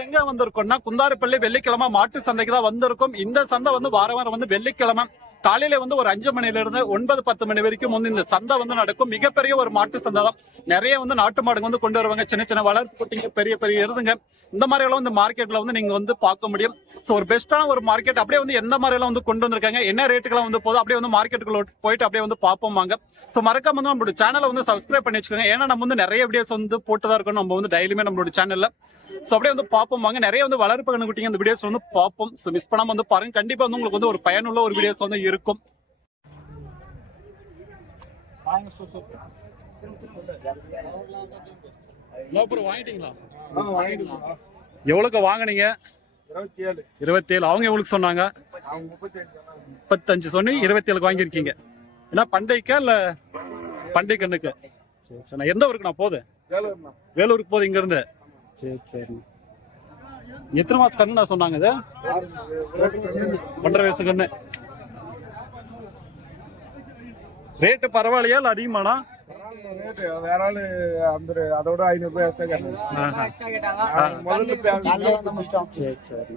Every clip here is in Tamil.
எங்க வந்திருக்கோம்னா குந்தாரப்பள்ளி வெள்ளிக்கிழமை மாட்டு சந்தைக்கு தான் வந்திருக்கும். இந்த சந்தை வந்து வார வாரம் வந்து வெள்ளிக்கிழமை காலையில வந்து ஒரு அஞ்சு மணில இருந்து ஒன்பது பத்து மணி வரைக்கும் வந்து இந்த சந்தை வந்து நடக்கும். மிகப்பெரிய ஒரு மாட்டு சந்தை தான். நிறைய வந்து நாட்டு மாடுங்க வந்து கொண்டு வருவாங்க. சின்ன சின்ன வளர்ப்பு குட்டிங்க பெரிய பெரிய இருந்துங்க இந்த மாதிரி எல்லாம் வந்து மார்க்கெட்ல வந்து நீங்க வந்து பார்க்க முடியும். ஸோ ஒரு பெஸ்ட்டான ஒரு மார்க்கெட் அப்படியே வந்து எந்த மாதிரி எல்லாம் வந்து கொண்டு வந்திருக்காங்க என்ன ரேட்டுக்கெல்லாம் வந்து போதும் அப்படியே வந்து மார்க்கெட்டுக்குள்ள போயிட்டு அப்படியே வந்து பார்ப்போம் வாங்க. ஸோ மறக்காம வந்து நம்மளோட சேனலை வந்து சப்ஸ்கிரைப் பண்ணி வச்சுக்கோங்க. ஏன்னா நம்ம வந்து நிறைய வீடியோஸ் வந்து போட்டு தான் இருக்கோம் நம்ம வந்து டெய்லியுமே நம்மளோட சேனல்ல ஸோ அப்படியே வந்து பார்ப்போம். வாங்க நிறைய வந்து வளர்ப்பு கண்ணுக்குட்டிங்க இந்த வீடியோஸ் வந்து பார்ப்போம். ஸோ மிஸ் பண்ணாம வந்து பாருங்க. கண்டிப்பா வந்து உங்களுக்கு வந்து ஒரு பயனுள்ள ஒரு வீடியோஸ் வந்து இருக்கும். எவ்வளோக்கு வாங்குனீங்க? இருபத்தி ஏழு அவங்க எவ்வளோக்கு சொன்னாங்க? முப்பத்தஞ்சு சொன்னி இருபத்தேழுக்கு வாங்கியிருக்கீங்க. என்ன பண்டைக்கா இல்லை பண்டை கண்ணுக்கு? சரி எந்த ஊருக்கு நான் போகுது? வேலூருக்கு போகுது இங்கேருந்து? சரி சரி. எத்தனை மாசம் கண்ணு சொன்னாங்க இது? ஒன்றரை வயசு கண்ணு. ரேட்டு பரவாயில்லையா இல்லை அதிகமானா? ரேட்டு வேற ஆளு அந்த அதோட ஐநூறு ரூபாய் எக்ஸ்ட்ரா கேட்டாங்க. முதல்ல சரி சரி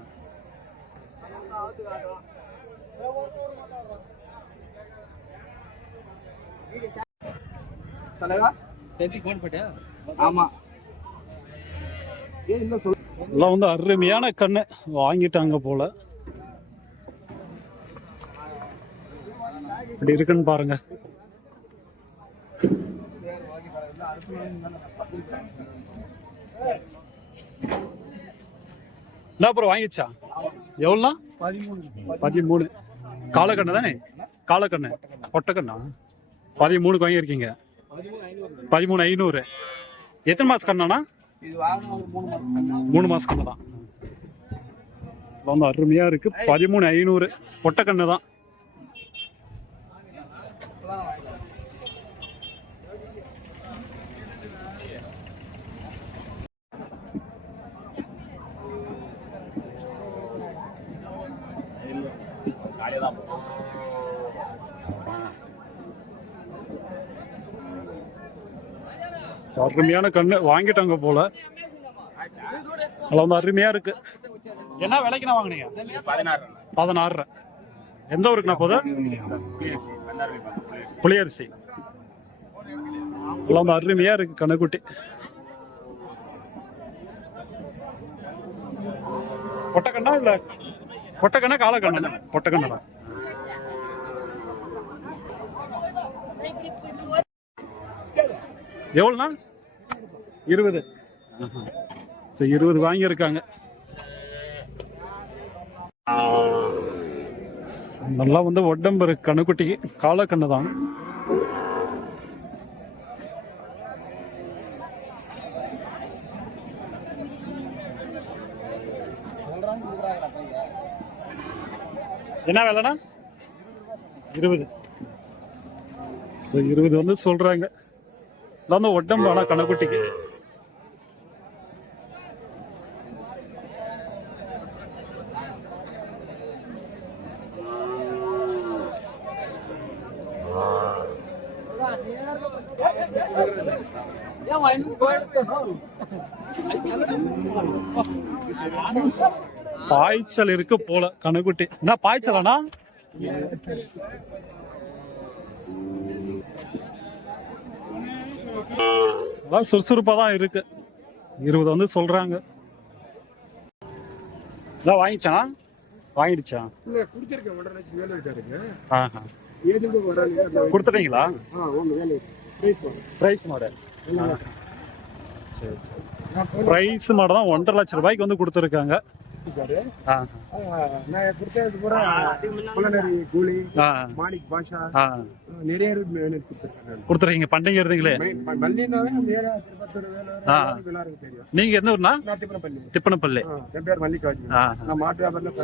தலைவா ஆமா. எல்லாம் வந்து அருமையான கண்ணு. வாங்கிட்டாங்க போல. இப்படி இருக்குன்னு பாருங்க. என்ன அப்புறம் வாங்கிச்சா எவ்வளோண்ணா? பதிமூணு. காலக்கண்ணு தானே? காலக்கண்ணு. பொட்டக்கண்ணா? பதிமூணுக்கு வாங்கியிருக்கீங்க. பதிமூணு ஐநூறு. எத்தனை மாசம் கண்ணாண்ணா? மூணு மாசம் கண்ணு. தான். வந்து அருமையா இருக்கு. பதிமூணு ஐநூறு பொட்டக்கண்ணு தான். அருமையான கண்ணு. வாங்கிட்டாங்க போல. நல்லா வந்து அருமையா இருக்கு. என்ன விலைக்கு நான் வாங்கினீங்க? பதினாறு எந்த ஊருக்கு நான் போதும் புளியரிசி. நல்லா வந்து அருமையா இருக்கு கண்ணுக்குட்டி. பொட்டக்கண்ணா இல்ல? பொட்டக்கண்ணா காலக்கண்ணா? பொட்டக்கண்ணா. எவ்வளோண்ணா? இருபது. சரி இருபது வாங்கியிருக்காங்க. நல்லா வந்து உடம்பு இருக்கு கண்ணுக்குட்டிக்கு காலக்கண்ணு தான். என்ன வேலைண்ணா? இருபது. ஸோ இருபது வந்து சொல்றாங்க. இதான் வந்து உடம்பு ஆனால் கணக்குட்டிக்கு பாய்ச்சல் இருக்கு போல கணக்குட்டி என்ன பாய்ச்சலானா சுறுசுறுப்பாக தான் இருக்கு. இருபது வந்து சொல்றாங்க. இதான் வாங்கிச்சானா வாங்கிடுச்சா? கொடுத்துட்டீங்களா? ப்ரைஸ் மாடல் ப்ரைஸ் மாடல் தான் ஒன்றரை லட்சம் ரூபாய்க்கு வந்து கொடுத்துருக்காங்க. நான் குடிச்சது பூரா குள்ளநரி கூலி மாணிக் பாஷா. நிறைய கொடுத்துருக்காங்க பண்டிகை தெரியும். நீங்க எந்த ஊர்னா? திப்பனப்பள்ளி என் பேர் மல்லிகாஜ் நான் மாட்டு வியாபாரம்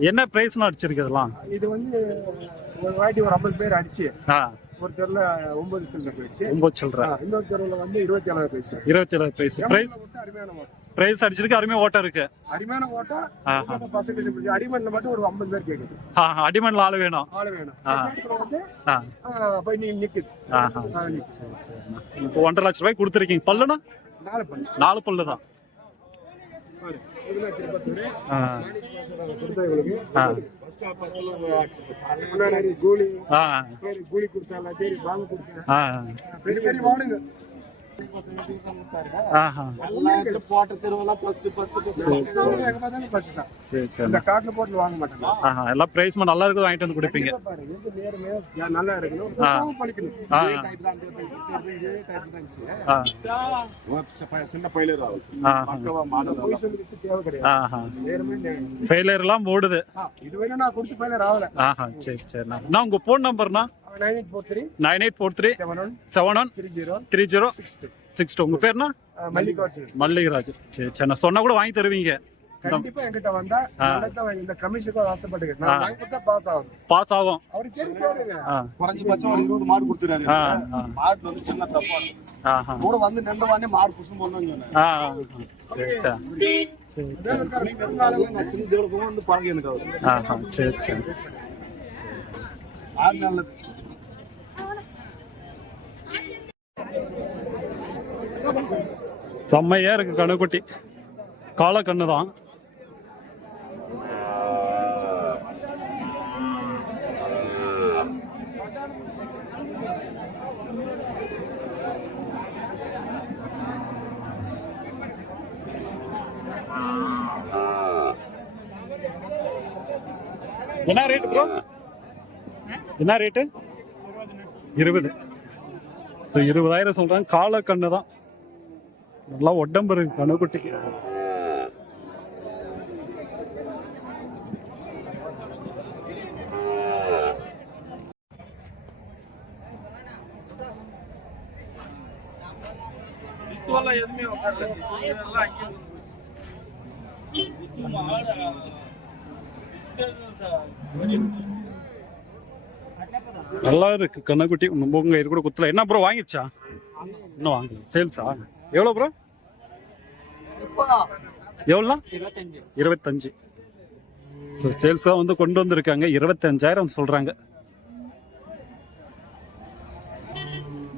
என்ன ப்ரைஸ்னு அடிச்சிருக்கு இதெல்லாம் இது வந்து ஒரு வாட்டி ஒரு ஐம்பது பேர் அடிச்சு ஒரு தெருல ஒன்பது சில்லர் போயிடுச்சு. ஒம்பது சில்லற. ஆ, இன்னொரு தெருவில் வந்து இருபத்தி ஏழாயிரம் போயிடுச்சு. இருபத்தி ஏழு ப்ரைஸ் ப்ரைஸ் அருமையான பிரைஸ் அடிச்சிருக்கு அருமையா ஓட்டம் இருக்கு. அடிமையான ஓட்டா ஆஹா. பர்சன்டேஜ் பிடிச்சி அடிமன்ல மட்டும் ஒரு ஐம்பது பேர் கேக்குது ஆ, அடிமண்ல ஆளு வேணும். ஆளு வேணும். போய் நீ நிக்குது. இப்போ ஒன்றரை லட்ச ரூபாய் கொடுத்துருக்கீங்க. பல்லுனா நாலு பண்ணு நாலு பல்லு தான். கூலி. கூலி கொடுத்தால எல்லாம் பிரைஸ் நல்லா இருக்குது வாங்கிட்டு வந்து கொடுப்பீங்க. நல்லா இருக்கணும் சின்ன. ஃபெயிலியர் எல்லாம் ஓடுது. இது வேணும் நான் கொடுத்து ராவல ஆஹா சரி சரிண்ணா நான் உங்க phone நம்பர்னா nine eight four three nine eight four three seven one seven one three zero three zero six two உங்க பேர்னா மல்லிகார்ஜுன் மல்லிகராஜ் சரி சரி நான் சொன்னா கூட வாங்கி தருவீங்க கண்டிப்பா என்கிட்ட வந்தா இந்த கமிஷனுக்கு ஆசைப்பட்டுக்கிறேன் பாஸ் ஆகும் பாஸ் ஆகும் அவரு குறைஞ்சபட்சம் ஒரு இருபது மாடு கொடுத்துறாரு மாடு வந்து சின்ன தப்பா கூட வந்து நின்று மாடு புஷம் போடணும்னு சொன்னேன் சரி சரி சரி இருந்தாலும் நான் சின்ன தேவருக்கும் வந்து பழகி எனக்கு அவரு ஆஹா சரி சரி ஆறு நல்லது செம்மையா இருக்கு கணுக்குட்டி கால கண்ணு தான் என்ன ரேட் ப்ரோ என்ன ரேட்டு இருபது. ஸோ இருபதாயிரம் சொல்கிறேன் காலக்கண்ணு தான் நல்லா உடம்பு இருக்கு. கணுக்குட்டிக்கு நல்லா இருக்கு கண்ணுக்குட்டி. உங்க இது கூட குத்துல. என்ன ப்ரோ வாங்கிடுச்சா? இன்னும் வாங்கல. சேல்ஸா எவ்வளோ ப்ரோ எவ்வளோ இருபத்தஞ்சு. ஸோ சேல்ஸ் தான் வந்து கொண்டு வந்திருக்காங்க. இருபத்தஞ்சாயிரம் சொல்றாங்க.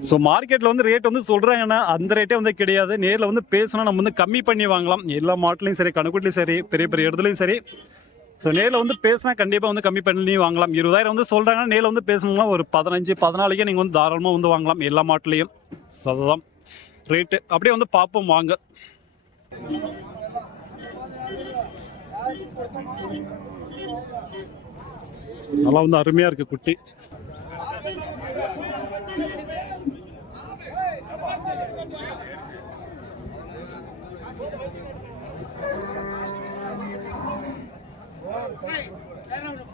ஸோ மார்க்கெட்டில் வந்து ரேட் வந்து சொல்கிறாங்கன்னா அந்த ரேட்டே வந்து கிடையாது. நேரில் வந்து பேசினா நம்ம வந்து கம்மி பண்ணி வாங்கலாம். எல்லா மாட்டுலையும் சரி கணக்குட்டிலையும் சரி பெரிய பெரிய இடத்துலையும் சரி. ஸோ நேரில் வந்து பேசினா கண்டிப்பாக வந்து கம்மி பண்ணி வாங்கலாம். இருபதாயிரம் வந்து சொல்கிறாங்கன்னா நேரில் வந்து பேசணும்னா ஒரு பதினஞ்சு பதினாலுக்கே நீங்கள் வந்து தாராளமாக வந்து வாங்கலாம். எல்லா மாட்டுலேயும் ஸோ அதுதான். ரேட்டு. அப்படியே வந்து பார்ப்போம் வாங்க. நல்லா வந்து அருமையாக இருக்குது குட்டி.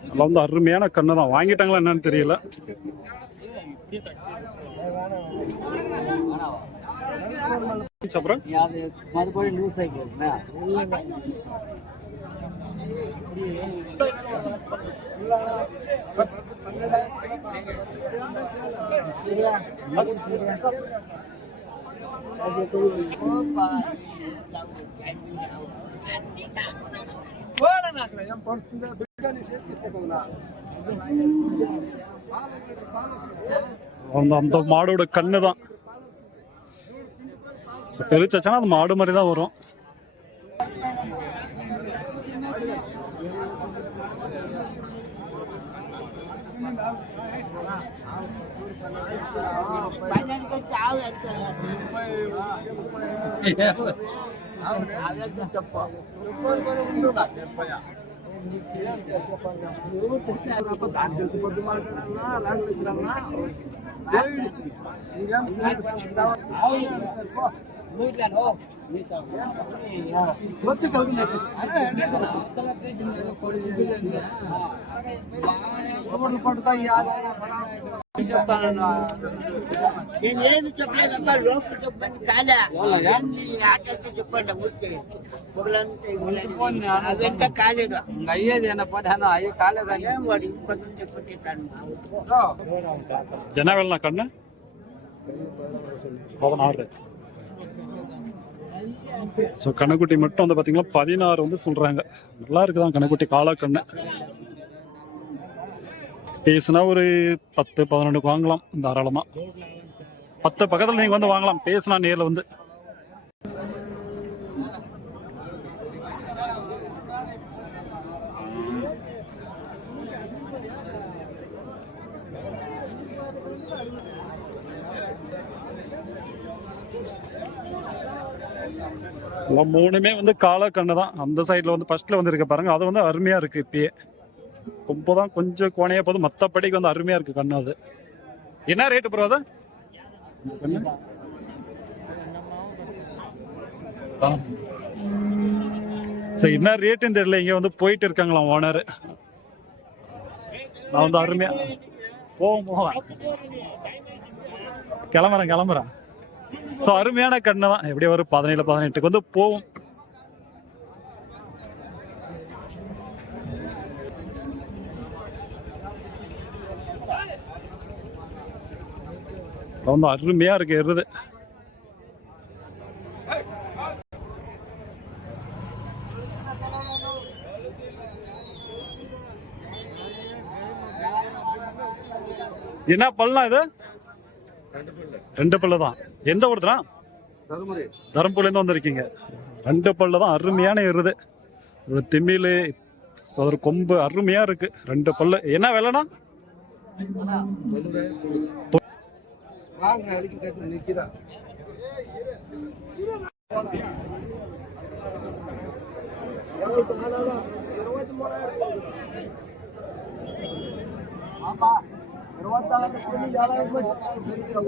நல்லா வந்து அருமையான கண்ணு தான். வாங்கிட்டாங்களா என்னன்னு தெரியல. அப்புறம்? மறுபடியும் லூஸ் ஆகிக்கிறேன் அந்த அந்த மாடோட கண்ணு தான் பெருச்சாச்சுன்னா அது மாடு மாதிரி தான் வரும் దాని గురించి పొద్దు మాట్లాడాలన్నా రాజు తీసుకున్నా నేనేమి చెప్పలేదమ్మా లోపల చెప్పండి కాదా ఆట చెప్పండి ఊరికే అవంతా కాలేదు అయ్యేది అయ్యి కాలేదని వాడు ఇంకొక చెప్పండి జన వెళ్ళిన కన్నా పదనారు ஸோ கணக்குட்டி மட்டும் வந்து பார்த்தீங்கன்னா பதினாறு வந்து சொல்கிறாங்க நல்லா இருக்குதான் கணக்குட்டி காலக்கண்ணு பேசுனா ஒரு பத்து பதினொன்றுக்கு வாங்கலாம் தாராளமாக பத்து பக்கத்தில் நீங்கள் வந்து வாங்கலாம் பேசுனா நேரில் வந்து. எல்லாம் மூணுமே வந்து கால கண்ணு தான். அந்த சைடில் வந்து ஃபஸ்ட்டில் வந்துருக்க பாருங்கள் பாருங்க. அது வந்து அருமையாக இருக்குது இப்பயே. ரொம்ப தான் கொஞ்சம் கோணையாக போதும். மற்றபடிக்கு வந்து அருமையாக இருக்குது கண்ணு அது. என்ன ரேட்டு ப்ரோ அது? கண்ணு? சரி என்ன ரேட்டுன்னு தெரியல. இங்கே வந்து போயிட்டு இருக்காங்களாம் ஓனர் நான் வந்து அருமையாக போவோம் போவேன் கிளம்புறேன் கிளம்புறேன். ஸோ அருமையான கண்ணு தான். எப்படி ஒரு பதினேழு பதினெட்டுக்கு வந்து போகும் வந்து அருமையாக இருக்கு எருது. என்ன பண்ணலாம் இது? ரெண்டு பல்லு. தான். எந்த ஊருதுனா தருமபுரி. தருமபுரில இருந்து வந்திருக்கீங்க. ரெண்டு பல்லு தான். அருமையான எருது. ஒரு திமிழ் ஒரு கொம்பு அருமையா இருக்கு. ரெண்டு பல்லு. என்ன விலைனா வாங்க அதுக்கு கட்டு நிக்கிறா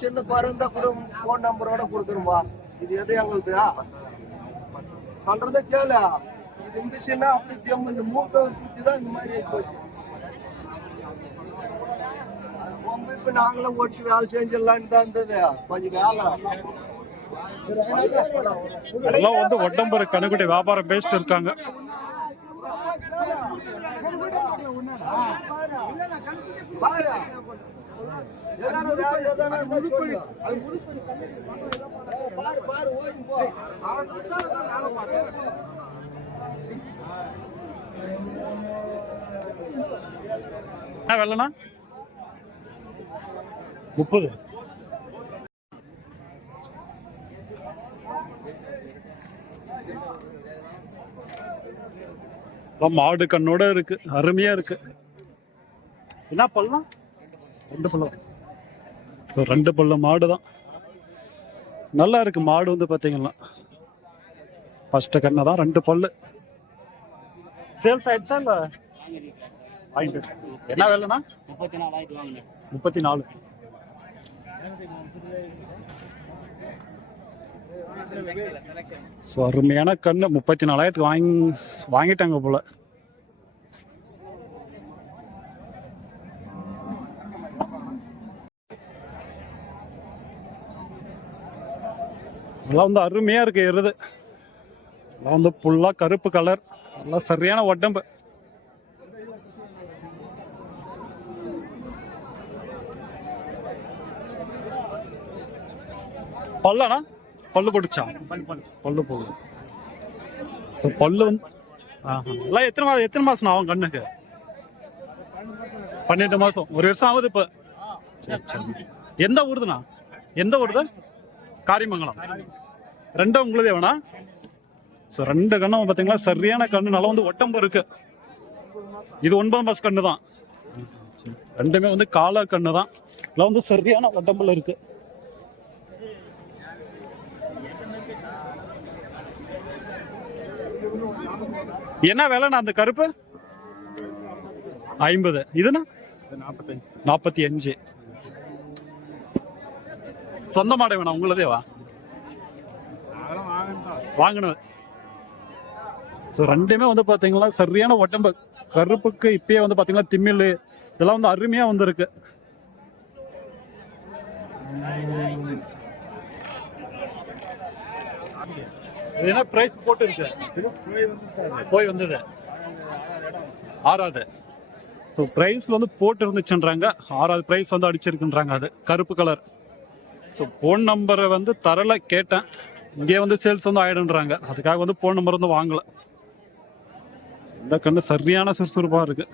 சின்ன குறைந்தா கூட போன் நம்பரோட கொடுத்துருமா? இது எது எங்களுக்கு சொல்றத கேளு. இது இருந்துச்சுன்னா அப்படி இந்த மூத்த குத்தி தான் இந்த மாதிரி போச்சு. இப்ப நாங்களும் ஓடிச்சு வேலை செஞ்சிடலான்னு தான் இருந்தது. கொஞ்சம் வேலை. எல்லாம் வந்து ஒட்டம்பர கணுக்குட்டி வியாபாரம் பேசிட்டு இருக்காங்க பாரு. எதான முப்பது எதான இருந்தா சொல்லு. பாரு பாரு ஓடி போ என்ன விலைனா முப்பது எல்லாம் மாடு கண்ணோட இருக்கு. அருமையா இருக்கு. என்ன பல்லாம் ரெண்டு பல்லம் ஸோ ரெண்டு பல்ல மாடு தான் நல்லா இருக்கு மாடு வந்து பார்த்தீங்கன்னா ஃபர்ஸ்ட் கண்ணை தான் ரெண்டு பல்லு. சேல்ஸ் ஆயிடுச்சா இல்லை? வாங்கிட்டு என்ன வேலைண்ணா? முப்பத்தி நாலாயிரத்து வாங்கினேன். முப்பத்தி நாலு. ஸோ அருமையான கண்ணு. முப்பத்தி நாலாயிரத்துக்கு வாங்கி வாங்கிட்டாங்க போல. நல்லா வந்து அருமையாக இருக்கு எருது. நல்லா வந்து ஃபுல்லாக கருப்பு கலர் நல்லா சரியான உடம்பு. பல்லண்ணா? பல்லு போட்டுச்சா? பல்லு போகுது ஸோ பல்லு வந்து ஆஹா. எல்லாம் எத்தனை மாதம் எத்தனை மாதம் ஆகும் கண்ணுக்கு? பன்னெண்டு மாதம் ஒரு வருஷம் ஆகுது இப்போ. சரி சரி. எந்த ஊருதுண்ணா? எந்த ஊருது? காரிமங்கலம். ரெண்டும் உங்களுதே வேணா. ஸோ ரெண்டு கண்ணும் பார்த்தீங்களா சரியான கண்ணு. நல்லா வந்து ஒட்டம்பு இருக்கு. இது ஒன்பது மாதம் கண்ணு தான் ரெண்டுமே வந்து கால கண்ணு தான் எல்லாம் வந்து சரியான ஒட்டம்புல இருக்கு. என்ன விலைண்ணா அந்த கருப்பு? ஐம்பது. இதுனா நாற்பத்தி அஞ்சு சொந்த மாடு வேணாம் உங்களதேவா வாங்கினது. ஸோ ரெண்டுமே வந்து பார்த்தீங்கன்னா சரியான உடம்பு. கருப்புக்கு இப்பயே வந்து பார்த்தீங்கன்னா திமிழ் இதெல்லாம் வந்து அருமையாக வந்திருக்கு இது என்ன பிரைஸ் போட்டு இருக்கு போய் வந்தது. ஆறாவது ஸோ ப்ரைஸில் வந்து போட்டு இருந்துச்சுன்றாங்க ஆறாவது ப்ரைஸ் வந்து அடிச்சிருக்குன்றாங்க அது. கருப்பு கலர் ஸோ ஃபோன் நம்பரை வந்து தரல கேட்டேன். இங்கே வந்து சேல்ஸ் வந்து ஆயிடுன்றாங்க அதுக்காக வந்து ஃபோன் நம்பர் வந்து வாங்கலை. இந்த கண்ணு சரியான சுறுசுறுப்பாக இருக்குது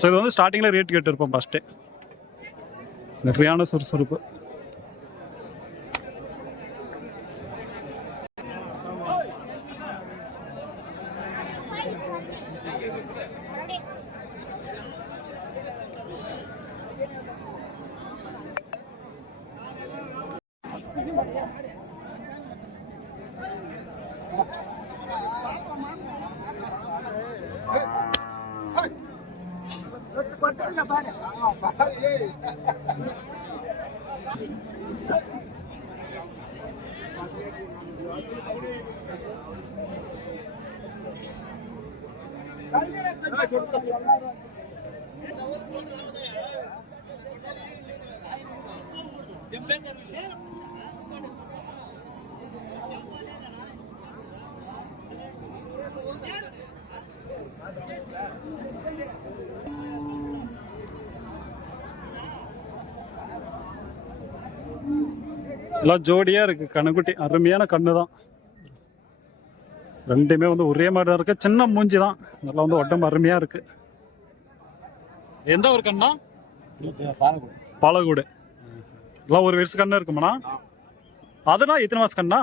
ஸோ இது வந்து ஸ்டார்டிங்கில் ரேட் கேட்டிருப்போம் ஃபஸ்ட்டே சரியான சுறுசுறுப்பு. కొట్టండి బాగా எல்லாம் ஜோடியாக இருக்கு கண்ணுக்குட்டி. அருமையான கண்ணு தான் ரெண்டுமே வந்து ஒரே மாதிரி தான் இருக்கு. சின்ன மூஞ்சி தான் நல்லா வந்து உடம்பு அருமையாக இருக்கு. எந்த ஒரு கண்ணா? பாலகூடு. எல்லாம் ஒரு வருஷம் கண்ணு இருக்குமாண்ணா? அதுனா எத்தனை மாசம் கண்ணா?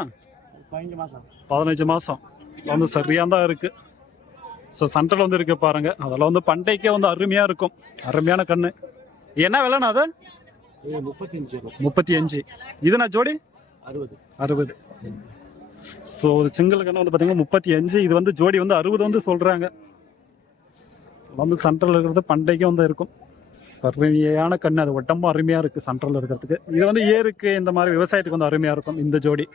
பதினஞ்சு மாசம். பதினஞ்சு மாதம் வந்து சரியாக தான் இருக்கு. ஸோ சென்ட்ரல் வந்து இருக்கு பாருங்க. அதெல்லாம் வந்து பண்டைக்கே வந்து அருமையாக இருக்கும். அருமையான கண்ணு. என்ன விலைண்ணா அது? இது முப்பத்தஞ்சு முப்பத்தி அஞ்சு. இதுனா ஜோடி? அறுபது. அறுபது. ஸோ ஒரு சிங்கிள் கண்ணு வந்து பார்த்தீங்கன்னா முப்பத்தி அஞ்சு இது வந்து ஜோடி வந்து அறுபது வந்து சொல்கிறாங்க வந்து சென்ட்ரல் இருக்கிறது பண்டைக்கும் வந்து இருக்கும். அருமையான கண்ணு அது உடம்பும் அருமையாக இருக்குது சென்ட்ரல் இருக்கிறதுக்கு. இது வந்து ஏருக்கு இந்த மாதிரி விவசாயத்துக்கு வந்து அருமையாக இருக்கும் இந்த ஜோடி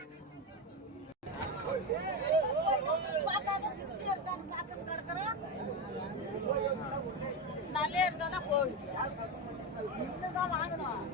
நல்ல இருந்தா போயிடுச்சு இன்னும் வாங்கணும்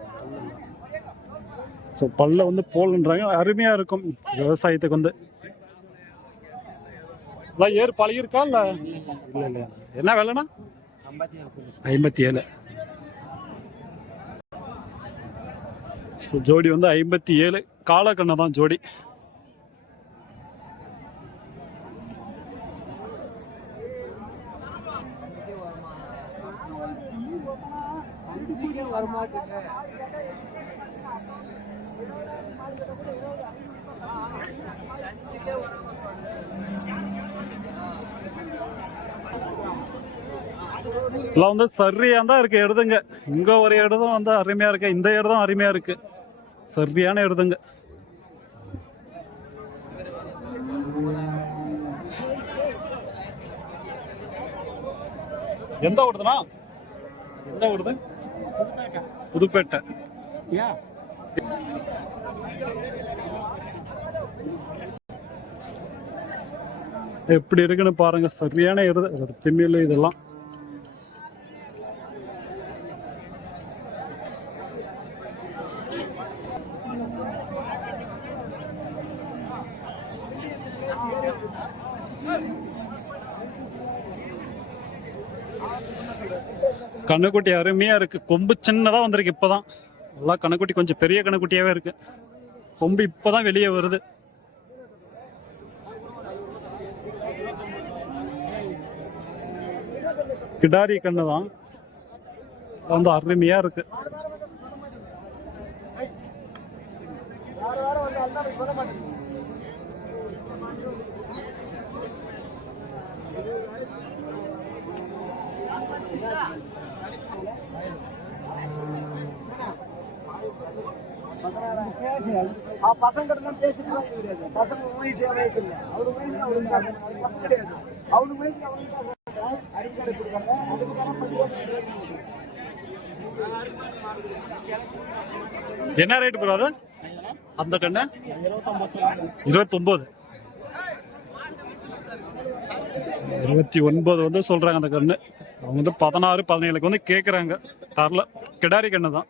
ஸோ பல்ல வந்து போல்ன்றாங்க. அருமையாக இருக்கும். விவசாயத்துக்கு வந்து. எல்லாம் ஏறு பழகிருக்கா இல்லை? இல்லை இல்லை. என்ன விலைண்ணா? ஐம்பத்தி ஏழு ஸோ ஜோடி வந்து ஐம்பத்தி ஏழு காலக்கண்ணை தான் ஜோடி. எல்லாம் வந்து சரியாக தான் இருக்கு எடுதுங்க இங்க ஒரு இடதும் வந்து அருமையா இருக்கு இந்த இடதும் அருமையா இருக்கு. சரியான எடுதுங்க எந்த ஓடுதுண்ணா எந்த ஓடுது புதுப்பேட்டை. எப்படி இருக்குன்னு பாருங்க சரியான எடுது திமிழ் இதெல்லாம். கண்ணுக்குட்டி அருமையா இருக்கு. கொம்பு சின்னதா வந்திருக்கு இப்பதான். எல்லாம் கண்ணுக்குட்டி கொஞ்சம் பெரிய கண்ணுக்குட்டியாவே இருக்கு. கொம்பு இப்பதான் வெளியே வருது. கிடாரி கண்ணு தான் வந்து அருமையா இருக்கு. மாட்டேங்குது. பசங்க கிட்ட பேசிட்டு கிடையாது பசங்க வயசு வயசு இல்லை. வயசு தப்பு கிடையாது. அவனுக்கு வயசு அவனுக்கு கொடுக்குறாங்க அதுக்கு என்ன ரேட் ப்ரோ அது? அந்த கண்ணு? இருபத்தொம்போது. இருபத்தி ஒன்பது வந்து சொல்றாங்க அந்த கண்ணு. அவங்க வந்து பதினாறு பதினேழுக்கு வந்து கேட்குறாங்க தரல. கிடாரி கண்ணு தான்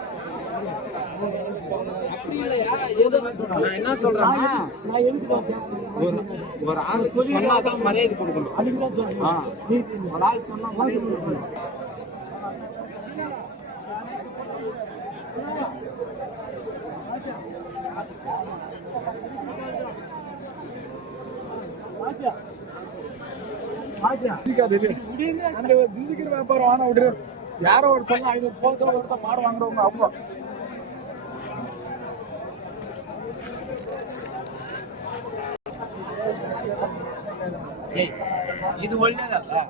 நான் என்ன சொல்றேன்னா ஒரு ஒரு ஆள் சொன்னாதான் மரியாதை கொடுக்கணும். ஒரு ஆள் சொன்னா மரியாதை கொடுக்கணும். அந்த திண்டுக்கிற வியாபாரம் வாங்க விடுற யாரோ ஒரு சொல்ல ஐநூறு போதோ ஒருத்த மாடு வாங்குறவங்க அவங்க ಇದು ಒಳ್ಳೇದಲ್ಲ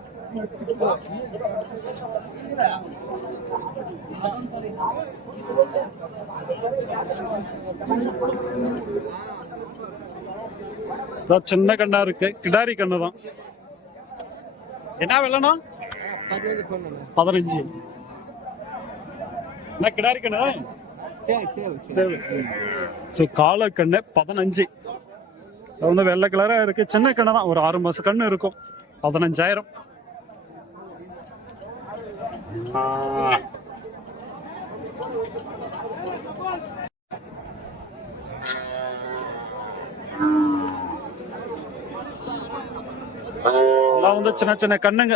இதான் சின்ன கண்ணா இருக்கு கிடாரி கண்ணு தான் என்ன விலைண்ணா பதினஞ்சு. என்ன கிடாரி கண்ணு ஸோ கால கண்ணு பதினஞ்சு. அது வந்து வெள்ளை கலராக இருக்கு. சின்ன கண்ணு தான். ஒரு ஆறு மாசம் கண்ணு இருக்கும். பதினஞ்சாயிரம். வந்து சின்ன சின்ன கண்ணுங்க.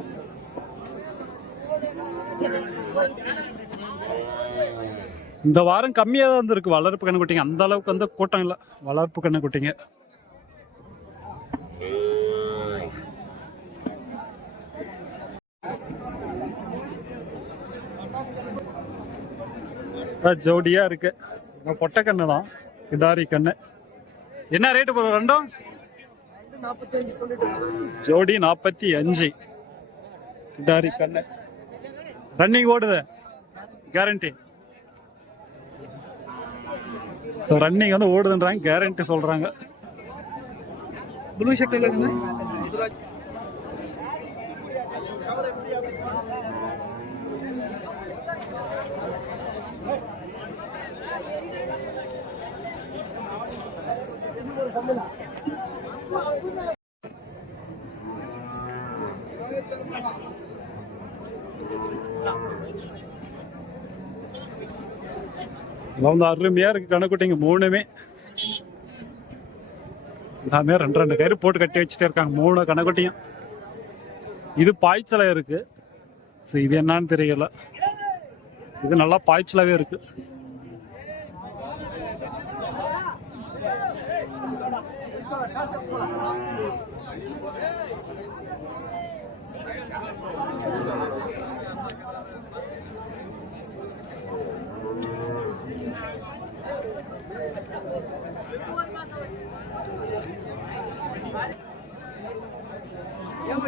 இந்த வாரம் கம்மியாக தான் இருந்திருக்கு. வளர்ப்பு கண்ணுக்குட்டிங்க அந்த அளவுக்கு வந்து கூட்டம் இல்லை. வளர்ப்பு கண்ணுக்குட்டிங்க அதான் ஜோடியா இருக்கு. பொட்டை கண்ணு தான் கிடாரி கண்ணு. என்ன ரேட்டு போகிறோம் ரெண்டும். ஜோடி நாற்பத்தி அஞ்சு. கிடாரி கண்ணு. ரன்னிங் ஓடுது. கேரண்டி ஸோ ரன்னிங் வந்து ஓடுதுன்றாங்க கேரண்டி சொல்கிறாங்க ப்ளூ ஷர்ட் இல்லைங்கண்ணா வந்து அருமையா இருக்கு கணக்குட்டிங்க மூணுமே. எல்லாமே ரெண்டு ரெண்டு கயிறு போட்டு கட்டி வச்சுட்டே இருக்காங்க மூணு கணக்குட்டியும் இது பாய்ச்சலா இருக்கு. ஸோ இது என்னன்னு தெரியல. இது நல்லா பாய்ச்சலாவே இருக்குது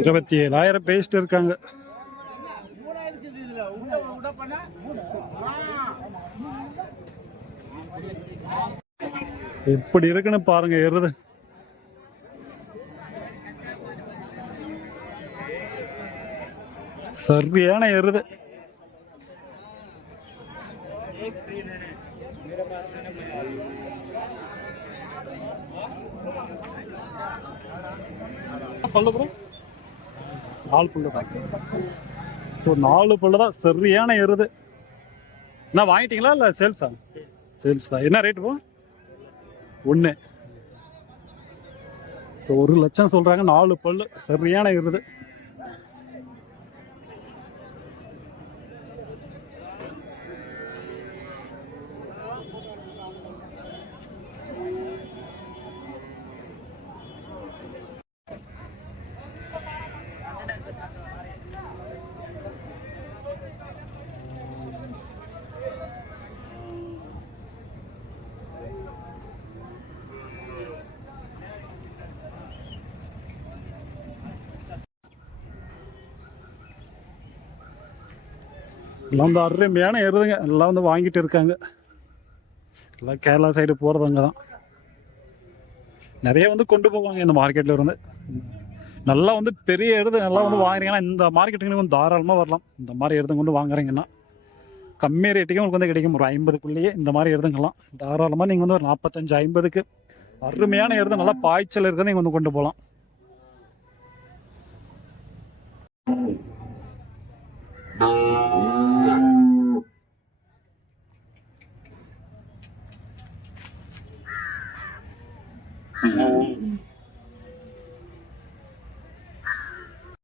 இருபத்தி ஏழாயிரம் பேசிட்டு இருக்காங்க. எப்படி இருக்குன்னு பாருங்க எருது சரியான எருது பல்லு bro? நாலு புல்லு தான் ஸோ நாலு புல்லு தான் சரியான எருது என்ன வாங்கிட்டீங்களா இல்லை சேல்ஸா? சேல்ஸ் தான். என்ன ரேட் போ? ஒன்று ஸோ ஒரு லட்சம் சொல்கிறாங்க நாலு பல்லு சரியான எருது எல்லாம் வந்து அருமையான எருதுங்க எல்லாம் வந்து வாங்கிட்டு இருக்காங்க. எல்லாம் கேரளா சைடு போகிறவங்க தான் நிறைய வந்து கொண்டு போவாங்க இந்த மார்க்கெட்டில் இருந்து. நல்லா வந்து பெரிய எருது நல்லா வந்து வாங்குறீங்கன்னா இந்த மார்க்கெட்டுக்கு கொஞ்சம் தாராளமாக வரலாம். இந்த மாதிரி எருதுங்க வந்து வாங்குறீங்கன்னா கம்மி ரேட்டுக்கு உங்களுக்கு வந்து கிடைக்கும். ஒரு ஐம்பதுக்குள்ளேயே இந்த மாதிரி எருதுங்கலாம் தாராளமாக நீங்கள் வந்து ஒரு நாற்பத்தஞ்சு ஐம்பதுக்கு அருமையான எருது நல்லா பாய்ச்சல் இருக்கிறத நீங்கள் வந்து கொண்டு போகலாம். Thank Ừ. Uhum.